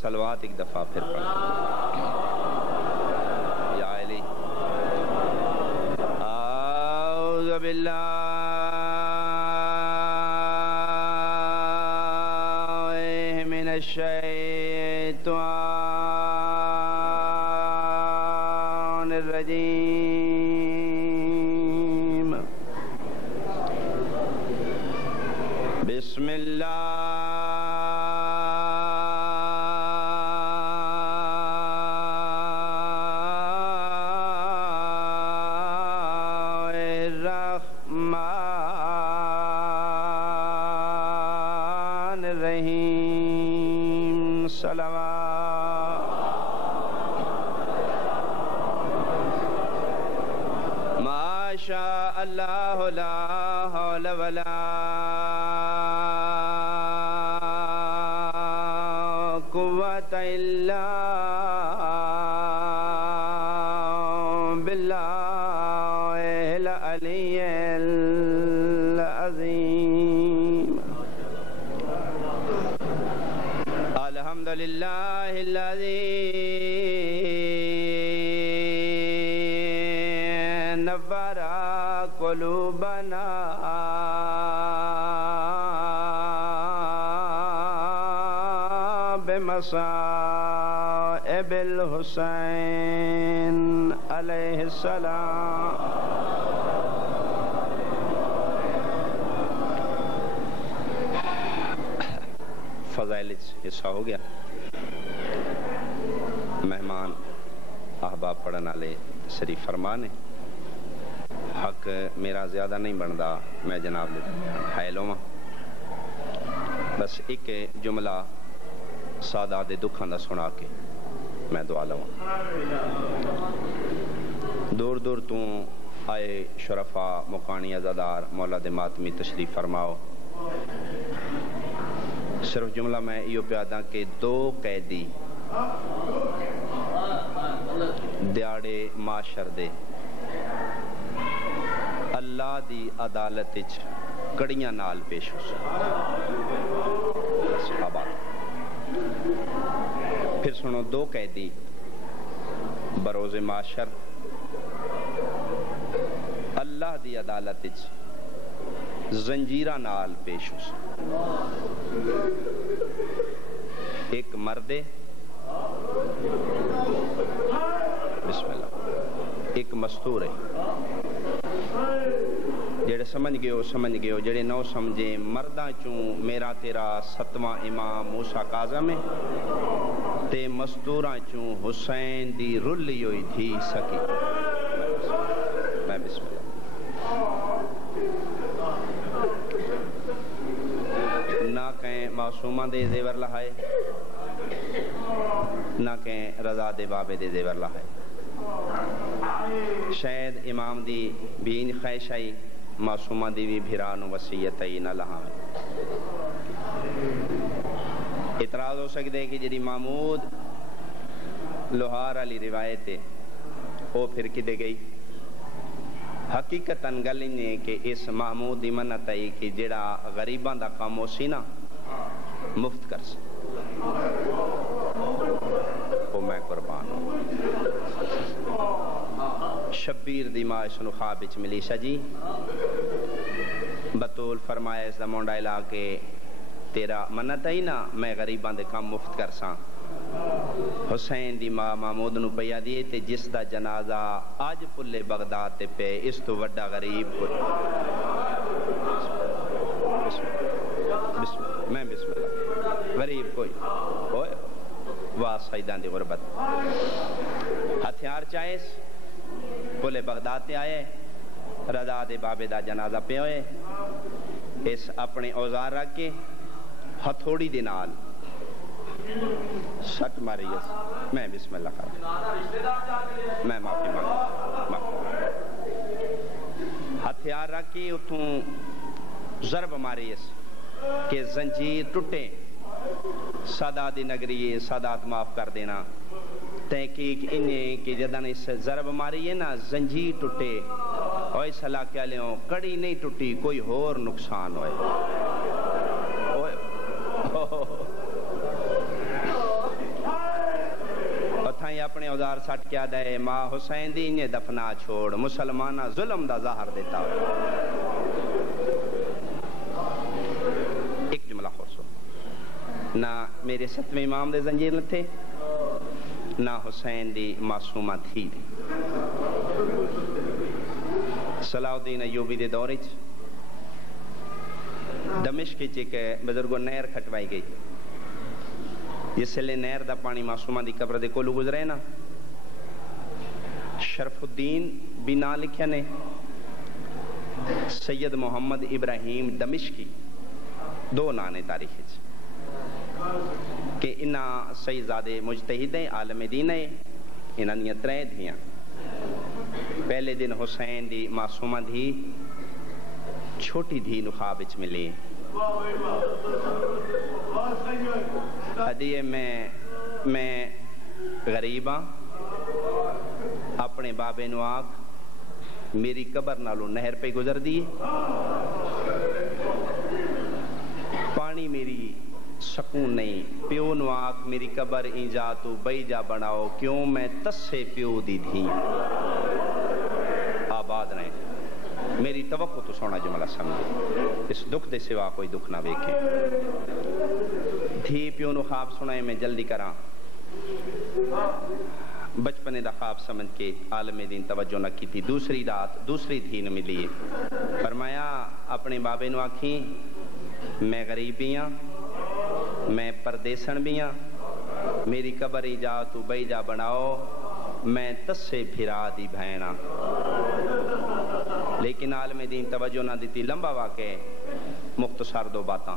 صلوات ایک دفعہ پھر پڑھ یا علی اعوذ باللہ من الشیطان الرجیم بسم اللہ الرحمن الرحیم صلوات ما شاء اللہ لا حول ولا قوة الا باللہ العلی العظیم الحمدللہ الذی نور قلوبنا بمصائب الحسین علیہ السلام فضائل حصہ ہو گیا مہمان احباب پڑھن والے تشریف فرمانے حق میرا زیادہ نہیں بندا میں جناب دے حائل ہوں بس ایک جملہ سادہ دے دکھاں دا سنا کے میں دعا لوں دور دور تو آئے شرفا مقانی عزادار مولا دے ماتمی تشریف فرماؤ صرف جملہ میں یہ پیاداں کہ دو قیدی دیاڑے معاشر دے اللہ دی عدالت وچ کڑیاں نال پیش ہو صحابہ پھر سنو دو قیدی بروز معاشر اللہ دی عدالت وچ زنجیرہ نال پیش ہو ایک مردے بسم اللہ ایک مستور ہے جڑے سمجھ گئے ہو جڑے نو سمجھے مرداں چوں میرا تیرا ستواں امام موسیٰ کاظم ہے تے مستوراں چوں حسین دی رلی ہوئی تھی سکی میں بسم اللہ نہ کہیں معصومہ دے زیور لہائے نہ کہیں رضا دے بابے دے زیور لہائے شاید امام دی بین خیش آئی معصومہ دی بھی بھران وسیعت آئی نہ لہائے اعتراض ہو سکتے کہ جدی محمود لوہار علی روایت ہے وہ پھر کدے گئی حقیقتاً گل نے کہ اس محمود دی منت آئی کہ جڑا غریباں دا کام ہو سی نا مفت کر سی وہ میں قربان ہوں شبیر دی ماں سنو خواب وچ ملی سجی بطول فرمایا اس دا مونڈا علا کہ تیرا منت آئی نا میں غریباں دے کام مفت کر ساں حسین دی ماں محمود نو پیا دیے تے جس دا جنازہ آج پلے بغداد تے پہ اس تو وڈا غریب میں بسم اللہ غریب کوئی ہوئے واہ سیدان دی غربت ہتھیار چاہیس پلے بغداد تے آئے رضا دے بابے دا جنازہ پہ ہوئے اس اپنے اوزار رکھ کے ہتھوڑی دے نال سٹ ماری میں بسم اللہ کر میں معافی مانگا ہتھیار رکھ کے اتھوں ضرب ماری کہ زنجیر ٹوٹے سادات دی نگری سادات معاف کر دینا تحقیق انہیں کہ جدن اس ضرب ماری ہے نا زنجیر ٹوٹے اوہ صلاح کیا لیں کڑی نہیں ٹوٹی کوئی اور نقصان ہوئے سائیں اپنے اوزار سٹ کیا دے ماں حسین دی انہیں دفنا چھوڑ مسلمانہ ظلم دا ظاہر دیتا ہو. ایک جملہ خور سو نہ میرے 7ویں امام دے زنجیر لتھے نہ حسین دی معصومہ تھی دی. صلاح الدین ایوبی دے دورے دمشق ایک بزرگوں نہر کھٹوائی گئی. جس لئے نہر دا پانی معصومہ دی قبر دے کولو گزرے نا شرف الدین بھی نا لکھیا نے سید محمد ابراہیم دمشقی 2 نانے تاریخ کہ انہاں سیدزادے مجتہد ہیں عالم دین ہیں انہاں دیاں 3 دھیاں. پہلے دن حسین دی معصومہ دھی چھوٹی دھی نو خواب وچ ملی. ادیے میں غریب ہاں اپنے بابے نو آکھ میری قبر نالو نہر پہ گزر دی پانی میری سکون نہیں. پیو نو آکھ میری قبر اینجا تو بئی جا بناؤ کیوں میں تسے پیو دی دھی آباد رہیں. میری توقع تو سونا جملہ سمجھے اس دکھ دے سوا کوئی دکھ نہ بیکھے. دھی پیو نو خواب سنائے میں جلدی کراں بچپنے دا خواب سمجھ کے عالم دین توجہ نہ کی تھی. دوسری رات دوسری دھی نو ملی فرمایا اپنے بابے نو آکھیں میں غریب بھی ہاں میں پردیسن بھی ہاں میری قبر ہی جا تو بئی جا بناؤ میں تسے بھرا دی بھینا. لیکن عالم دین توجہ نہ دیتی. لمبا واقع مختصر 2 باتاں.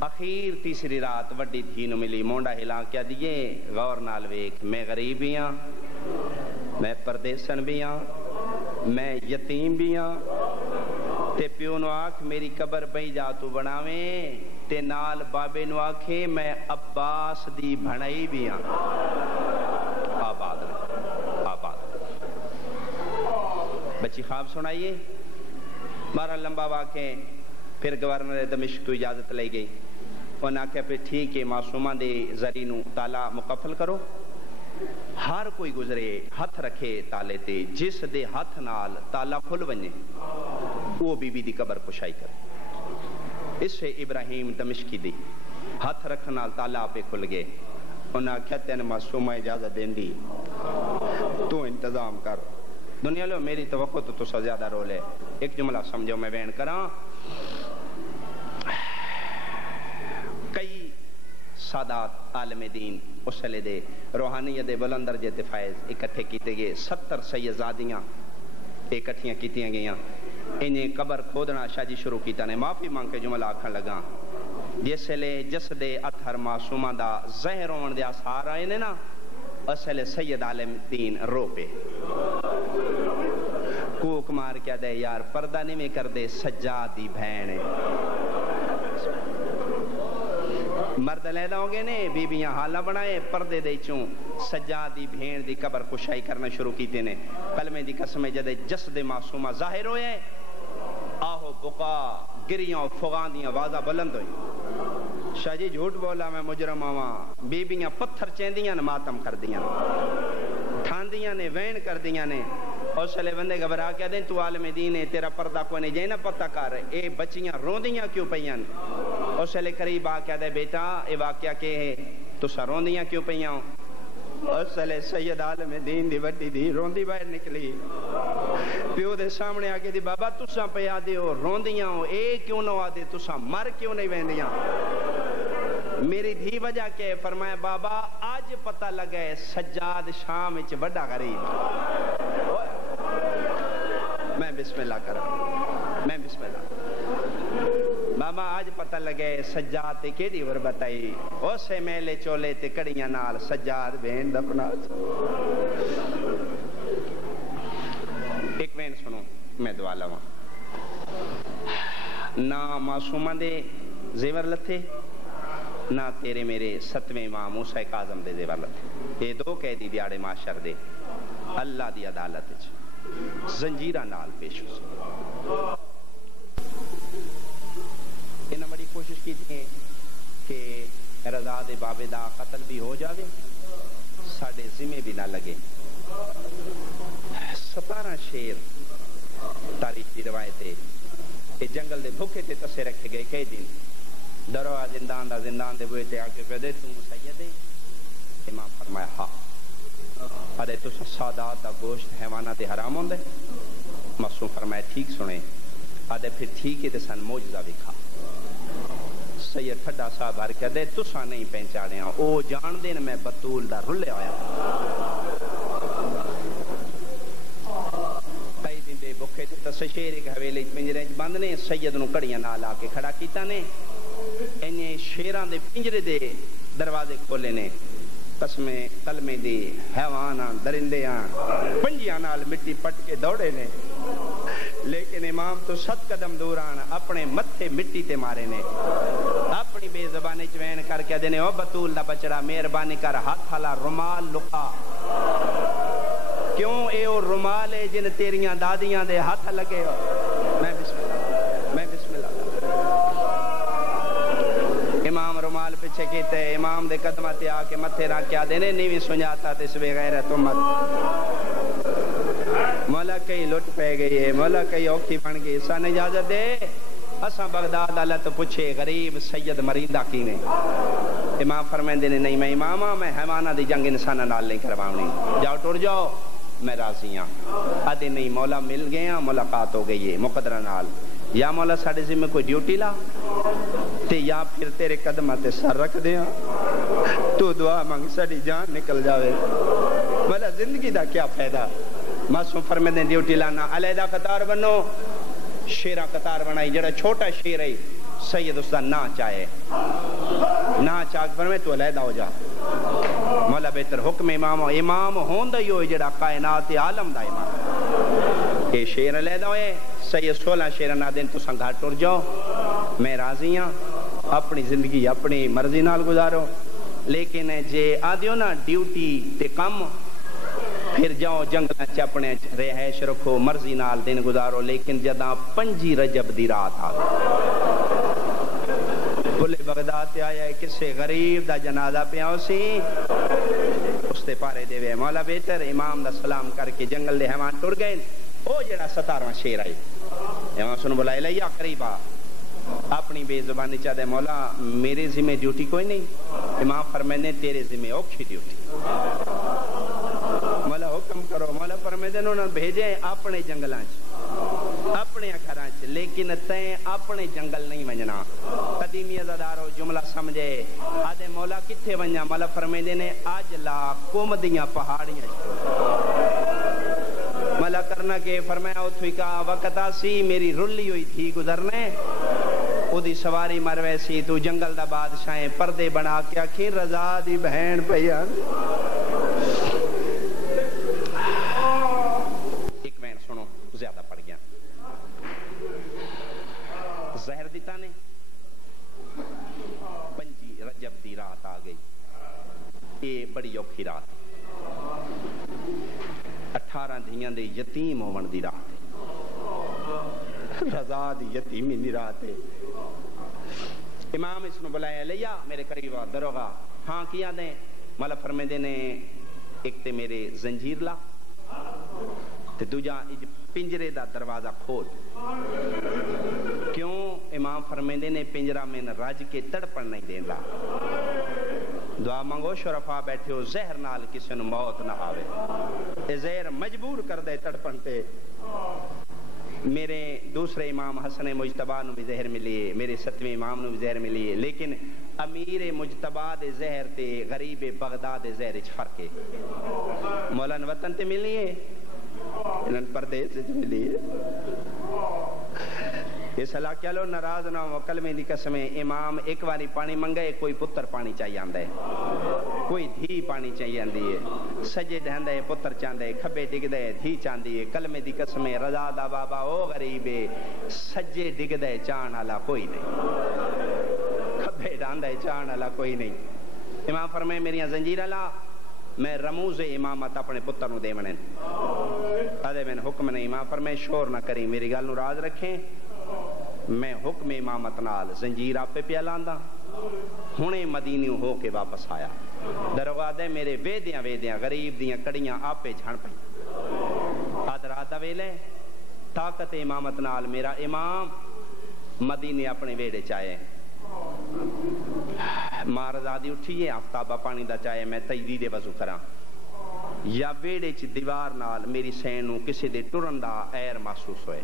اخیر تیسری رات وڈی دھی نو ملی مونڈا ہلا کیا دیئے غور نال ویکھ میں غریب بھی ہاں میں پردیسن بھی ہاں میں یتیم بھی ہاں تے پیو نو آکھ میری قبر بئی جا تو بناویں تے نال بابے نو آکھے میں عباس دی بھنائی بھی ہاں. آباد بچی خواب سنائیے. مارا لمبا واقع پھر گورنر دمشق تو اجازت لے گئی. انہاں کہا پھر ٹھیک ہے معصومہ دے ذری نو تالا مقفل کرو ہر کوئی گزرے ہاتھ رکھے تالے تے جس دے ہاتھ نال تالا کھل ونجے وہ بی بی دی قبر کشائی کرے. اس سے ابراہیم دمشقی دی ہاتھ رکھن نال تالا پہ کھل گئے. انہاں کہا تین معصومہ اجازت دین دی تو انتظام کر. دنیا لو میری توقع تو سا زیادہ رول ہے. ایک جملہ سمجھو میں بیان کراں. کئی سادات عالم دین اسلے دے روحانیت دے بلند درجے تے فائز اکٹھے کیتے گئے. 70 سیدزادیاں اکٹھیاں کیتیاں گئیاں. انہیں قبر کھودنا شاہ جی شروع کیتا نے معافی مانگ کے جملہ آکھن لگا جس لے جس دے اتھر معصومہ دا زہر ہون دے آثار آئے نے نا اصل سید عالم دین رو پہ کوک مار کیا دے یار پردہ نہیں میں کر دے سجادی بھین مرد لیدہ ہوں گے نے بیبیاں حالہ بنائے پردے دے چوں سجادی بھین دی قبر کشائی کرنا شروع کیتے نے. کلمے دی قسمیں جدے جسد معصومہ ظاہر ہوئے آہو بقا گریاں فغان دیاں واضح بلند ہوئی. شاہ جی جھوٹ بولا میں مجرم آواں بیبیاں پتھر چیندیاں نے ماتم کر دیاں ٹھاندیاں نے وین کر دیاں نے. اور سلے بندے گھبرا کیا دیں تو عالم دین ہے تیرا پردہ کو نہیں جائے نا پتہ کر اے بچیاں روندیاں کیوں پیاں. اور سلے قریب آ کیا دے بیٹا اے واقعہ کہ ہے تو سا روندیاں کیوں پیاں. اور سلے سید عالم دین دی وڈی دی روندی باہر نکلی پیو دے سامنے آگے دی بابا تساں پہ آدے ہو روندیاں ہو اے کیوں نہ آدے تساں مر کیوں نہیں ویندیاں. میری دھی وجہ کے فرمایا بابا آج پتہ لگے سجاد شام وچ بڑا غریب. میں بسم اللہ کرا میں بسم اللہ بابا آج پتہ لگے سجاد تے کیڑی غربت آئی اسے میلے چولے تے کڑیاں نال سجاد بہن دفنا. ایک وین سنو میں دعا لواں. نہ معصومہ دے زیور لتھے نہ تیرے میرے 7ویں امام موسیٰ کاظم دے زیور لتھے. یہ 2 قیدی دیاڑے معاشر دے اللہ دی عدالت زنجیرہ نال پیش ہو. انہاں بڑی کوشش کی تھی کہ رضا دے بابے دا قتل بھی ہو جاوے ساڑے ذمے بھی نہ لگے 17 شیر تاریخ کی روایت ہے جنگل دے بھوکے تے تسے رکھے گئے کئی دن دروا زندان دا زندان دے بوئے تے آکے پہ دے تم سید ہے امام فرمایا ہاں ادھے تو سادات دا گوشت حیوانات حرام ہوں دے معصوم فرمایا ٹھیک سنے ادھے پھر ٹھیک ہے تے سن موجزہ بھی کھا سید ٹھڈا صاحب ہر کے دے تسا نہیں پہنچانے ہاں او جان دین میں بطول دا رلے آیا کئی دن دے بکھے تے تسشیر ایک حویلے پنجرے بند نے سید نو کڑیاں نال آ کے کھڑا کیتا نے انہیں شیران دے پنجرے دے دروازے کھولے نے قسمیں کلمے دی حیواناں درندیاں پنجیاں نال مٹی پٹ کے دوڑے نے لیکن امام تو 7 قدم دوران اپنے متھے مٹی تے مارے نے اپنی بے زبانی چوین کر کے دینے او بطول دا بچڑا مہربانی کر ہاتھ ہلا رومال لکا کیوں اے او رومال ہے جن تیریاں دادیاں دے ہاتھ لگے ہو میں بسم اللہ امام رومال پیچھے کیتے امام دے قدماتے آ کے متھے رکھ کیا دینے نیوی سنجاتا تے سوے غیرت امت مولا کئی لٹ پہ گئی ہے مولا کئی اوکھی بن گئی سان اجازت دے اساں بغداد اللہ تو پوچھے غریب سید مریدہ کینے امام فرمائیں دینے نہیں میں امام ہاں میں حیوانہ دی جنگ انسانہ نال نہیں کرواؤنی جاؤ ٹور جاؤ میں راضی ہاں آدھے نہیں مولا مل گئے ہیں ملاقات ہو گئی ہے مقدرہ نال یا مولا ساڑھے ذمہ کوئی ڈیوٹی لا تے یا پھر تیرے قدمہ سر رکھ دیا تو دعا مانگ ساڑھی جان نکل جاوے مولا زندگی دا کیا فائدہ معصوم فرمائے دیں ڈیوٹی لانا علیحدہ قطار بنو شیرہ قطار بنائی جڑا چھوٹا شیر ہے سید اس دا نا چاہے نا چاک فرمائے تو علیحدہ ہو جا مولا بہتر حکم امام ہوندہ ہی ہوئے جڑا کائنات عالم دا امام یہ شیر علیحدہ ہوئے سید 16 شیر نہ دیں تو سنگھا ٹور جاؤ میں راضی ہاں اپنی زندگی اپنی مرضی نال گزارو لیکن جے آدھیو نا ڈیوٹی تے کم پھر جاؤ جنگلہ چپنے رہائش رکھو مرضی نال دن گزارو لیکن جداں 5 رجب دی رات آ بلے بغداد تے آیا ہے کسے غریب دا جنازہ پہ آؤ سی اس تے پارے دے وے مولا بہتر امام دا سلام کر کے جنگل دے حیوان ٹر گئے او جڑا 17واں شیر آئی امام سن بلائے لیا قریبا اپنی بے زبانی چاہ دے مولا میرے ذمہ ڈیوٹی کوئی نہیں امام فرمائے نے تیرے ذمہ اوکھی ڈیوٹی مولا حکم کرو مولا فرمائے دے انہوں نے بھیجے اپنے جنگلاں اپنے گھراں لیکن تیں اپنے جنگل نہیں ونجنا قدیمی ازادارو جملہ سمجھے آدھے مولا کتھے ونجا مولا فرمائے دے نے آج لا کومدیاں پہاڑیاں مولا کرنا کہ فرمایا اتھوئی کا وقت آسی میری رلی ہوئی تھی گزرنے او دی سواری مروے سی تو جنگل دا بادشاہیں پردے بنا کے آکھیں رضا دی بہن پیان ایک میں سنو زیادہ پڑ گیا زہر دیتا نے 5 رجب دی رات آ گئی یہ بڑی اوکھی رات 18 دھیاں دے یتیم ہون دی رات ہے رضا دی یتیمی دی رات ہے امام اس نے بلایا لیا میرے قریبا دروغا ہاں کیا دیں مولا فرمے دینے ایک تے میرے زنجیر لا تے دوجا پنجرے دا دروازہ کھول کیوں امام فرمے دینے پنجرہ میں رج کے تڑپن نہیں دین رہا دعا مانگو شرفا بیٹھے ہو زہر نال کسی نے موت نہ آوے اے زہر مجبور کر دے تڑپن تے میرے دوسرے امام حسن مجتبہ نو بھی زہر ملیے میرے 7ویں امام نو بھی زہر ملیے لیکن امیر مجتبہ دے زہر تے غریب بغداد دے زہر اچھ فرق ہے مولانا وطن تے ملیے انہاں پردیس سے ملیے یہ صلاح کیا لو ناراض نہ ہو کلمے دی قسمیں امام ایک واری پانی منگے کوئی پتر پانی چاہیے آندہ ہے کوئی دھی پانی چاہیے آندی ہے سجے دہندہ ہے پتر چاندہ ہے کھبے ڈگ دے دھی چاندی ہے کلمے دی قسمیں رضا دا بابا او غریبے سجے ڈگ دے چان آلا کوئی نہیں کھبے ڈاندہ ہے چان آلا کوئی نہیں امام فرمائے میری زنجیر آلا میں رموز امامت اپنے پتر نو دے منیں آدھے میں حکم نہیں امام فرمائے شور نہ کریں میری گل نو راز رکھیں میں حکم امامت نال زنجیر آپ پہ پیالان دا ਹੁਣੇ ਮਦੀਨਿਓ ਹੋ ਕੇ ਵਾਪਸ ਆਇਆ। ਦਰਵਾਜ਼ੇ ਮੇਰੇ ਵੇਦਿਆਂ ਵੇਦਿਆਂ ਗਰੀਬ ਦੀਆਂ ਕੜੀਆਂ ਆਪੇ ਛਣ ਪਈ। ਅਧ ਰਾਤ ਦਾ ਵੇਲੇ ਤਾਕਤ ਇਮਾਮਤ ਨਾਲ ਮੇਰਾ ਇਮਾਮ ਮਦੀਨੇ ਆਪਣੇ ਵੇੜੇ ਚ ਆਏ। ਮਾਂ ਰਜ਼ਾ ਦੀ ਉੱਠੀਏ, ਆਫਤਾਬਾ ਪਾਣੀ ਦਾ ਚਾਹੇ ਮੈਂ ਤਜਦੀ ਦੇ ਵਜ਼ੂ ਕਰਾਂ, یا ویڑے چ دیوار نال میری سین نو کسی دے ٹرن دا ایر محسوس ہوئے۔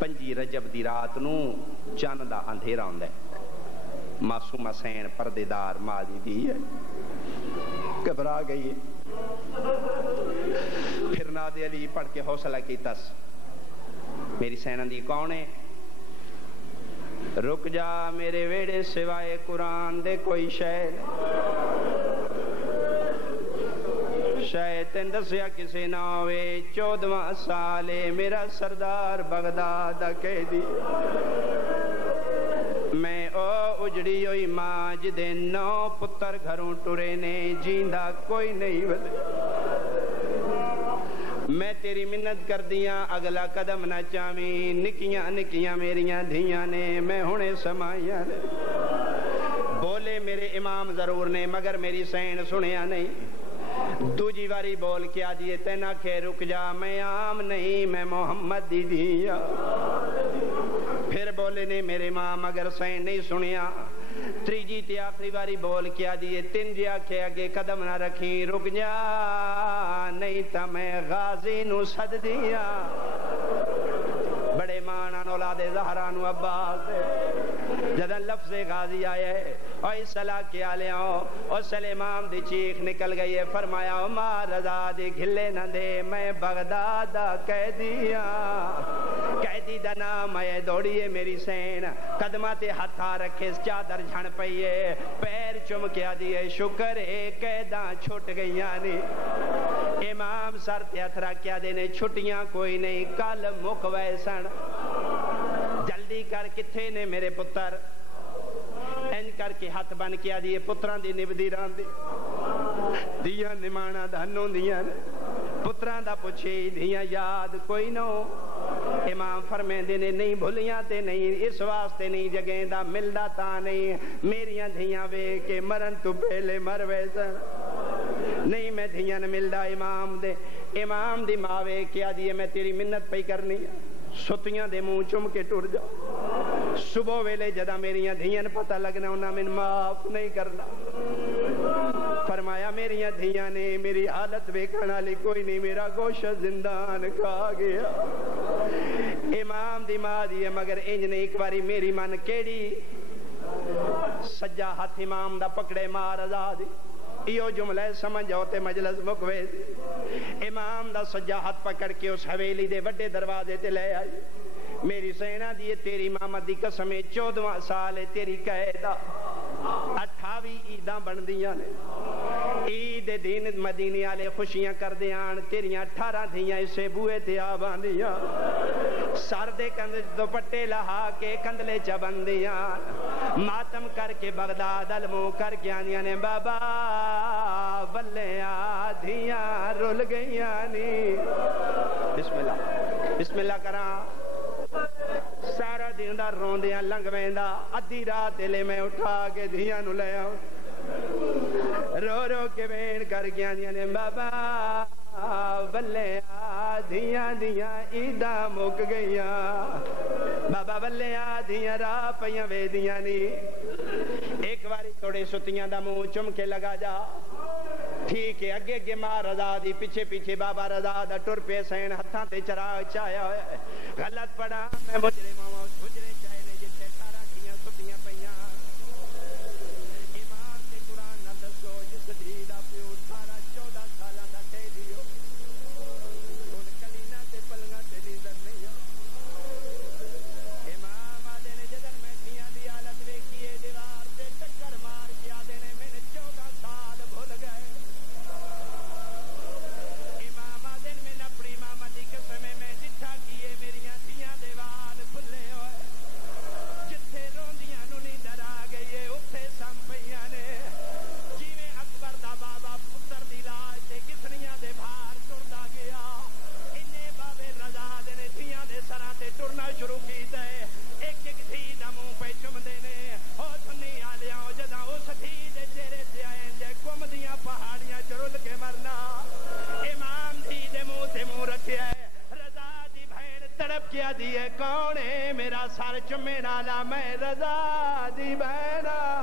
5 رجب دی رات نو چند دا اندھیرا ہوندا ہے۔ معصومہ سین پردے دار ماں دی ہے، گھبرا گئی ہے۔ پھر ناد علی پڑھ کے حوصلہ کیتس، میری سین دی کون ہے؟ رک جا میرے ویڑے سوائے قرآن دے کوئی شے شیطان دسیا کسی نہ ہوئے 14واں سالے میرا سردار بغداد قیدی میں او اجڑی ہوئی ماں جدے 9 پتر گھروں ٹرے نے جیندہ کوئی نہیں ودے۔ میں تیری منت کر دیاں اگلا قدم نہ چاویں، نکیاں نکیاں میریاں دھیاں نے میں ہونے سمائیاں نے۔ بولے میرے امام ضرور نے مگر میری سین سنیا نہیں۔ دوجی واری بول کے آجیے تینا کہ رک جا میں عام نہیں میں محمد دی دیا۔ پھر بولے نے میرے ماں مگر سین نہیں سنیا۔ تریجی تے آخری باری بول کے آجیے 3 جی آکھے اگے قدم نہ رکھیں، رک جا نہیں تا میں غازی نو صد دیا۔ بڑے مانان اولاد زہرا نو عباس جدن لفظ غازی آئے اور صلاح کیا لے آؤ اور سلیمان دی چیخ نکل گئی ہے۔ فرمایا ماں رضا دی گھلے نہ دے میں بغداد قیدیا، قیدی دا نام ہے دوڑیے میری سین قدمات ہتھا رکھے چادر جھن پئیے پیر چم کیا دیے شکر ہے قیداں چھٹ گئیاں نہیں۔ امام سر تے ہتھ رکھیا دینے چھٹیاں کوئی نہیں کل مک ویسن، جلدی کر کتھے نے میرے پتر؟ این کر کے ہاتھ بن کیا دیے پتران دی نبدی ران دی دیاں نمانا دھنوں دیاں پتران دا پوچھے دیاں یاد کوئی نو۔ امام فرمین دینے نہیں بھولیاں تے نہیں اس واسطے نہیں جگیں دا ملدا تا نہیں میریاں دھیاں وے کے مرن تو پہلے مر ویسن نہیں میں دھیاں ملدا امام دی ماوے کیا دیے میں تیری منت پئی کرنی ستیاں دے منہ چم کے ٹر جا صبح ویلے جدا میریاں دھیاں پتہ لگنا انہاں من معاف نہیں کرنا۔ فرمایا میریاں دھیاں نے میری حالت ویکھنا لی کوئی نہیں میرا گوشت زندان کھا گیا۔ امام دی ماں دی مگر انج نہیں ایک باری میری من کیڑی سجا ہاتھ امام دا پکڑے ماں رضا دی ایو جملہ سمجھ ہوتے مجلس مکوے دی۔ امام دا سجا ہاتھ پکڑ کے اس حویلی دے وڈے دروازے تے لے آئی۔ میری سینہ دیئے تیری مامت دی قسمیں 14واں سال تیری قیدہ 28 عیداں بن دیاں نے۔ عید دین مدینی آلے خوشیاں کر دیان تیریاں 18 دھیاں اسے بوئے تے آبان دیاں سر دے کند دوپٹے لہا کے کندلے چبن دیاں ماتم کر کے بغداد علموں کر کے آنیاں نے بابا بلیاں دھیاں رول گئیاں نی۔ بسم اللہ کراں سارا دن دا روندیاں لنگ ویندا ادھی رات لے میں اٹھا کے دھیاں نو لے آؤں رو رو کے بین کر گیا نے بابا بلے دھیاں دیاں عیداں مک گئیاں بابا بلے دھیاں راہ پیاں وے دیاں نی ایک باری توڑے ستیاں دا منہ چم کے لگا جا ٹھیک ہے اگے اگے ماں رضا دی پیچھے پیچھے بابا رضا دا ٹر پہ سین ہتھاں تے چراغ چایا ہوئے غلط پڑا میں مجرے ماما مجرے چاہے نے جتھے 18 دھیاں ستیاں پیاں ایمان تے قرآن نہ دسو جس دھی دا پیو 14 سالاں دا کہہ دیو ان کلینا تے پلنگا تے نیندر نہیں امام آدھے نے جدن میں دھیاں دی حالت ویکھیے دیوار تے ٹکر مار کے آدھے نے میں نے 14 سال بھول گئے امام آدھے میں اپنی ماما دی قسم میں ڈٹھا کیے میریاں دھیاں دیوال بھلے کون ہے میرا سر چومے نالا میں رضا دی بہنا